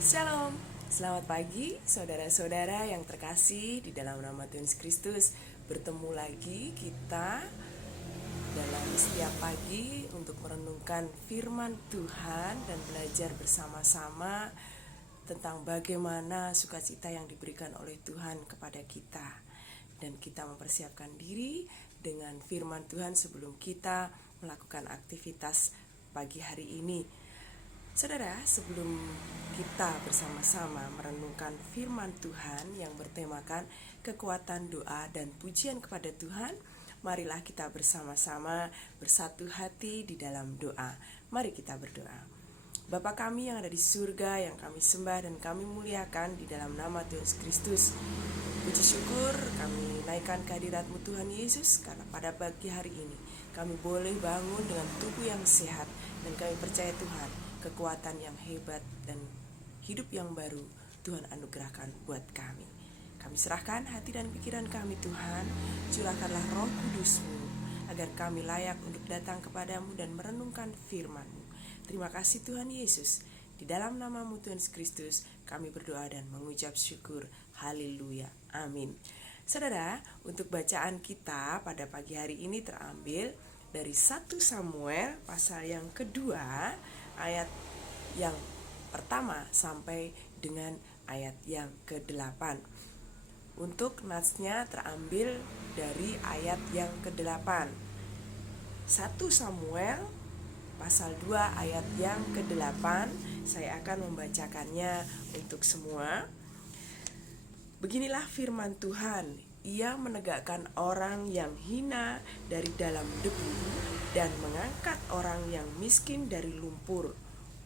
Shalom, selamat pagi saudara-saudara yang terkasih di dalam nama Tuhan Yesus Kristus. Bertemu lagi kita dalam setiap pagi untuk merenungkan firman Tuhan dan belajar bersama-sama tentang bagaimana sukacita yang diberikan oleh Tuhan kepada kita. Dan kita mempersiapkan diri dengan firman Tuhan sebelum kita melakukan aktivitas pagi hari ini. Saudara, sebelum kita bersama-sama merenungkan firman Tuhan yang bertemakan kekuatan doa dan pujian kepada Tuhan, marilah kita bersama-sama bersatu hati di dalam doa. Mari kita berdoa. Bapa kami yang ada di surga, yang kami sembah dan kami muliakan di dalam nama Tuhan Yesus Kristus. Puji syukur kami naikkan kehadirat-Mu Tuhan Yesus, karena pada pagi hari ini kami boleh bangun dengan tubuh yang sehat, dan kami percaya Tuhan, kekuatan yang hebat dan hidup yang baru Tuhan anugerahkan buat kami. Kami serahkan hati dan pikiran kami Tuhan, curahkanlah Roh Kudus-Mu agar kami layak untuk datang kepadamu dan merenungkan firman-Mu. Terima kasih Tuhan Yesus. Di dalam nama-Mu Tuhan Yesus Kristus kami berdoa dan mengucap syukur. Haleluya. Amin. Saudara, untuk bacaan kita pada pagi hari ini terambil dari 1 Samuel pasal yang kedua, ayat yang pertama sampai dengan ayat yang ke-8. Untuk natsnya terambil dari ayat yang ke-8. 1 Samuel pasal 2 ayat yang ke-8. Saya akan membacakannya untuk semua. Beginilah firman Tuhan. Ia menegakkan orang yang hina dari dalam debu dan mengangkat orang yang miskin dari lumpur,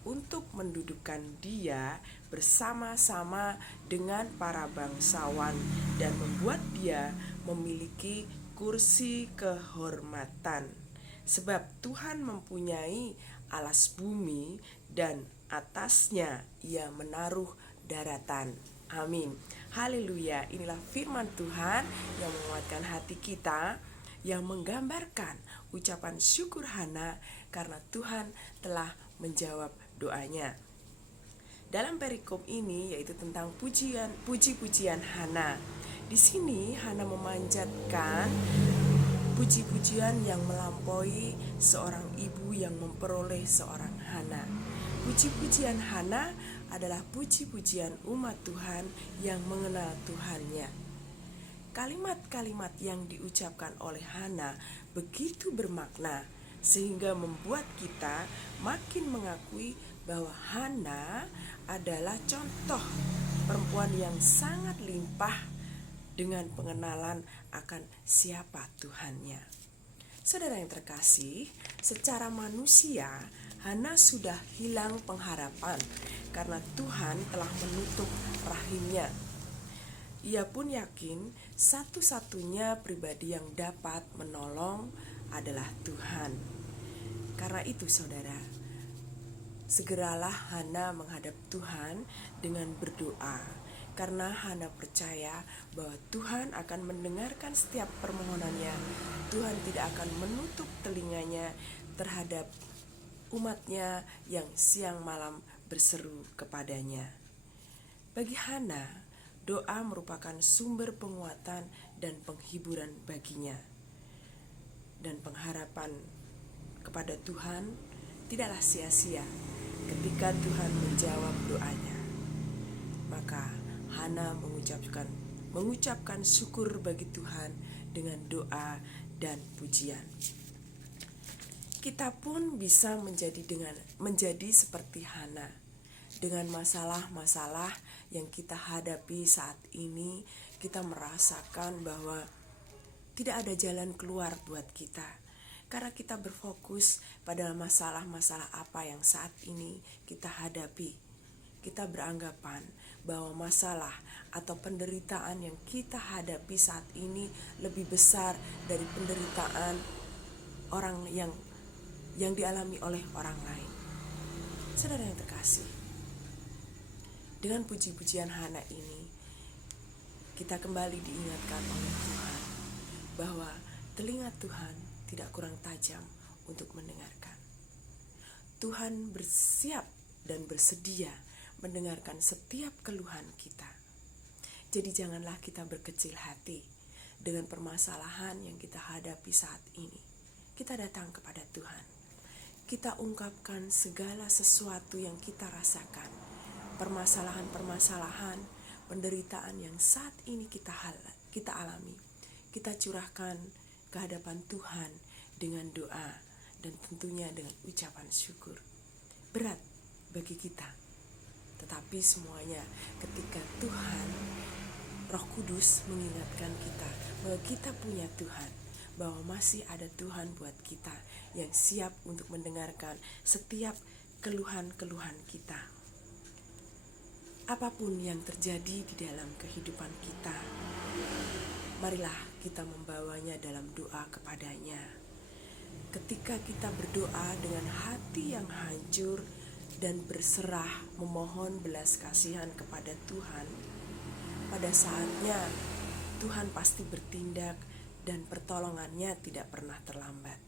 untuk mendudukkan dia bersama-sama dengan para bangsawan dan membuat dia memiliki kursi kehormatan. Sebab Tuhan mempunyai alas bumi dan atasnya ia menaruh daratan. Amin. Haleluya. Inilah firman Tuhan yang menguatkan hati kita, yang menggambarkan ucapan syukur Hana karena Tuhan telah menjawab doanya. Dalam perikop ini yaitu tentang puji-pujian Hana. Di sini Hana memanjatkan puji-pujian yang melampaui seorang ibu yang memperoleh seorang Hana. Puji-pujian Hana adalah puji-pujian umat Tuhan yang mengenal Tuhannya. Kalimat-kalimat yang diucapkan oleh Hana begitu bermakna, sehingga membuat kita makin mengakui bahwa Hana adalah contoh perempuan yang sangat limpah dengan pengenalan akan siapa Tuhannya. Saudara yang terkasih, secara manusia Hana sudah hilang pengharapan karena Tuhan telah menutup rahimnya. Ia pun yakin satu-satunya pribadi yang dapat menolong adalah Tuhan. Karena itu saudara, segeralah Hana menghadap Tuhan dengan berdoa. Karena Hana percaya bahwa Tuhan akan mendengarkan setiap permohonannya. Tuhan tidak akan menutup telinganya terhadap umatnya yang siang malam berseru kepadanya. Bagi Hana, doa merupakan sumber penguatan dan penghiburan baginya. Dan pengharapan kepada Tuhan tidaklah sia-sia ketika Tuhan menjawab doanya. Maka Hana mengucapkan syukur bagi Tuhan dengan doa dan pujian. Kita pun bisa menjadi seperti Hana. Dengan masalah-masalah yang kita hadapi saat ini, kita merasakan bahwa tidak ada jalan keluar buat kita. Karena kita berfokus pada masalah-masalah apa yang saat ini kita hadapi. Kita beranggapan bahwa masalah atau penderitaan yang kita hadapi saat ini lebih besar dari penderitaan orang yang dialami oleh orang lain. Saudara yang terkasih, dengan puji-pujian Hana ini, kita kembali diingatkan oleh Tuhan bahwa telinga Tuhan tidak kurang tajam untuk mendengarkan. Tuhan bersiap dan bersedia mendengarkan setiap keluhan kita. Jadi janganlah kita berkecil hati dengan permasalahan yang kita hadapi saat ini. Kita datang kepada Tuhan. Kita ungkapkan segala sesuatu yang kita rasakan. Permasalahan-permasalahan, penderitaan yang saat ini kita alami. Kita curahkan ke hadapan Tuhan dengan doa dan tentunya dengan ucapan syukur. Berat bagi kita, tetapi semuanya ketika Tuhan, Roh Kudus mengingatkan kita bahwa kita punya Tuhan, bahwa masih ada Tuhan buat kita yang siap untuk mendengarkan setiap keluhan-keluhan kita. Apapun yang terjadi di dalam kehidupan kita, marilah kita membawanya dalam doa kepadanya. Ketika kita berdoa dengan hati yang hancur dan berserah memohon belas kasihan kepada Tuhan, pada saatnya Tuhan pasti bertindak dan pertolongannya tidak pernah terlambat.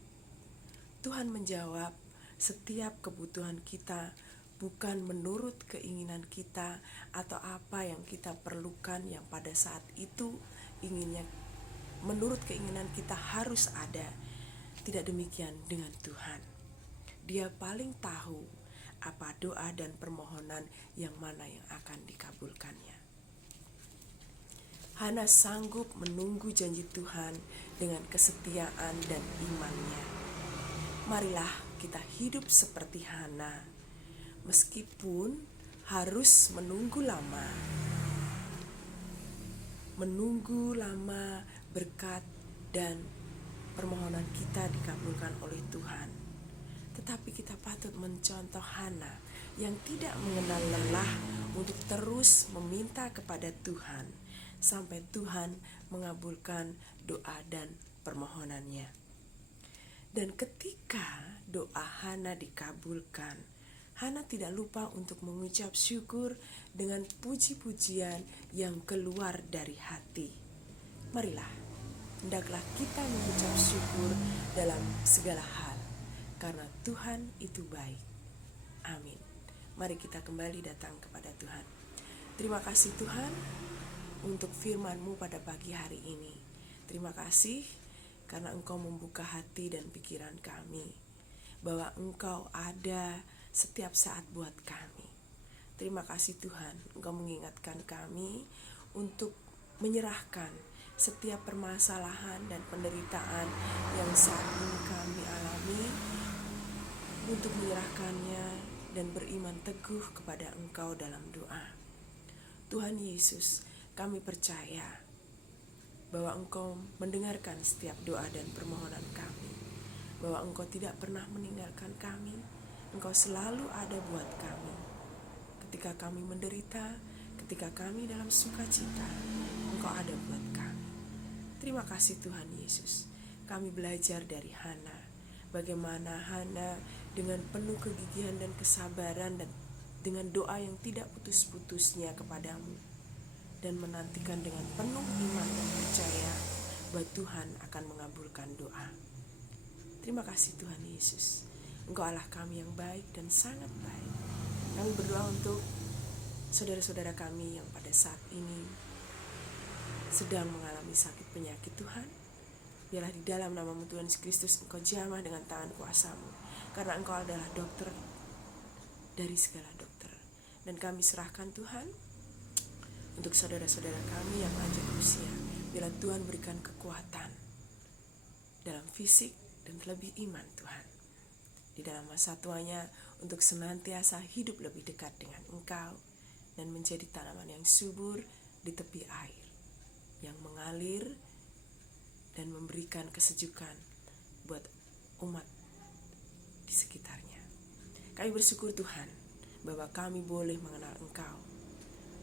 Tuhan menjawab setiap kebutuhan kita, bukan menurut keinginan kita atau apa yang kita perlukan yang pada saat itu inginnya menurut keinginan kita harus ada. Tidak demikian dengan Tuhan. Dia paling tahu apa doa dan permohonan yang mana yang akan dikabulkannya. Hana sanggup menunggu janji Tuhan dengan kesetiaan dan imannya. Marilah kita hidup seperti Hana, meskipun harus menunggu lama berkat dan permohonan kita dikabulkan oleh Tuhan. Tetapi kita patut mencontoh Hana yang tidak mengenal lelah untuk terus meminta kepada Tuhan sampai Tuhan mengabulkan doa dan permohonannya. Dan ketika doa Hana dikabulkan, Hana tidak lupa untuk mengucap syukur dengan puji-pujian yang keluar dari hati. Marilah, hendaklah kita mengucap syukur dalam segala hal, karena Tuhan itu baik. Amin. Mari kita kembali datang kepada Tuhan. Terima kasih Tuhan untuk firman-Mu pada pagi hari ini. Terima kasih karena Engkau membuka hati dan pikiran kami, bahwa Engkau ada setiap saat buat kami. Terima kasih Tuhan, Engkau mengingatkan kami untuk menyerahkan setiap permasalahan dan penderitaan yang saat ini kami alami, untuk menyerahkannya dan beriman teguh kepada Engkau dalam doa. Tuhan Yesus, kami percaya bahwa Engkau mendengarkan setiap doa dan permohonan kami, bahwa Engkau tidak pernah meninggalkan kami. Engkau selalu ada buat kami. Ketika kami menderita, ketika kami dalam sukacita, Engkau ada buat kami. Terima kasih Tuhan Yesus. Kami belajar dari Hana, bagaimana Hana dengan penuh kegigihan dan kesabaran dan dengan doa yang tidak putus-putusnya kepadamu, dan menantikan dengan penuh iman dan percaya bahwa Tuhan akan mengabulkan doa. Terima kasih Tuhan Yesus. Engkau Allah kami yang baik dan sangat baik. Kami berdoa untuk saudara-saudara kami yang pada saat ini sedang mengalami sakit penyakit Tuhan. Biarlah di dalam nama-Mu Tuhan Yesus Kristus Engkau jamah dengan tangan kuasa-Mu, karena Engkau adalah dokter dari segala dokter. Dan kami serahkan Tuhan untuk saudara-saudara kami yang lanjut usia. Biarlah Tuhan berikan kekuatan dalam fisik dan lebih iman Tuhan, di dalam masa tuanya, untuk senantiasa hidup lebih dekat dengan Engkau dan menjadi tanaman yang subur di tepi air, yang mengalir dan memberikan kesejukan buat umat di sekitarnya. Kami bersyukur Tuhan bahwa kami boleh mengenal Engkau,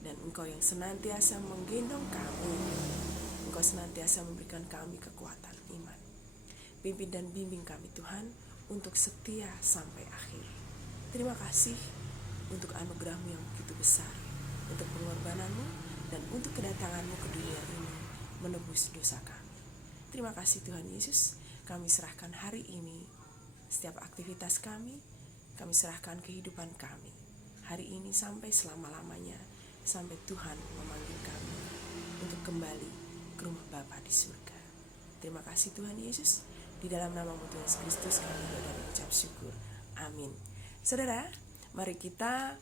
dan Engkau yang senantiasa menggendong kami. Engkau senantiasa memberikan kami kekuatan iman. Pimpin dan bimbing kami Tuhan untuk setia sampai akhir. Terima kasih untuk anugerah-Mu yang begitu besar, untuk pengorbanan-Mu dan untuk kedatangan-Mu ke dunia ini menebus dosa kami. Terima kasih Tuhan Yesus. Kami serahkan hari ini setiap aktivitas kami serahkan kehidupan kami. hari ini sampai selama-lamanya, sampai Tuhan memanggil kami untuk kembali ke rumah Bapa di surga. Terima kasih Tuhan Yesus. Di dalam nama-Mu Tuhan Yesus Kristus kami berdoa dan mengucap syukur. Amin. Saudara, mari kita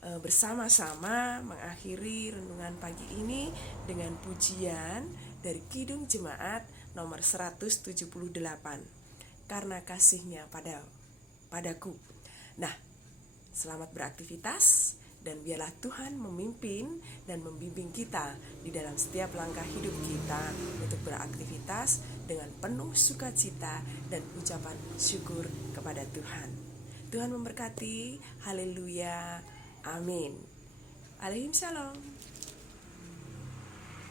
bersama-sama mengakhiri renungan pagi ini dengan pujian dari Kidung Jemaat nomor 178. Karena kasih-Nya padaku. Nah, selamat beraktivitas dan biarlah Tuhan memimpin dan membimbing kita di dalam setiap langkah hidup kita untuk beraktivitas dengan penuh sukacita dan ucapan syukur kepada Tuhan. Tuhan memberkati. Haleluya. Amin. Alaihi Shalom.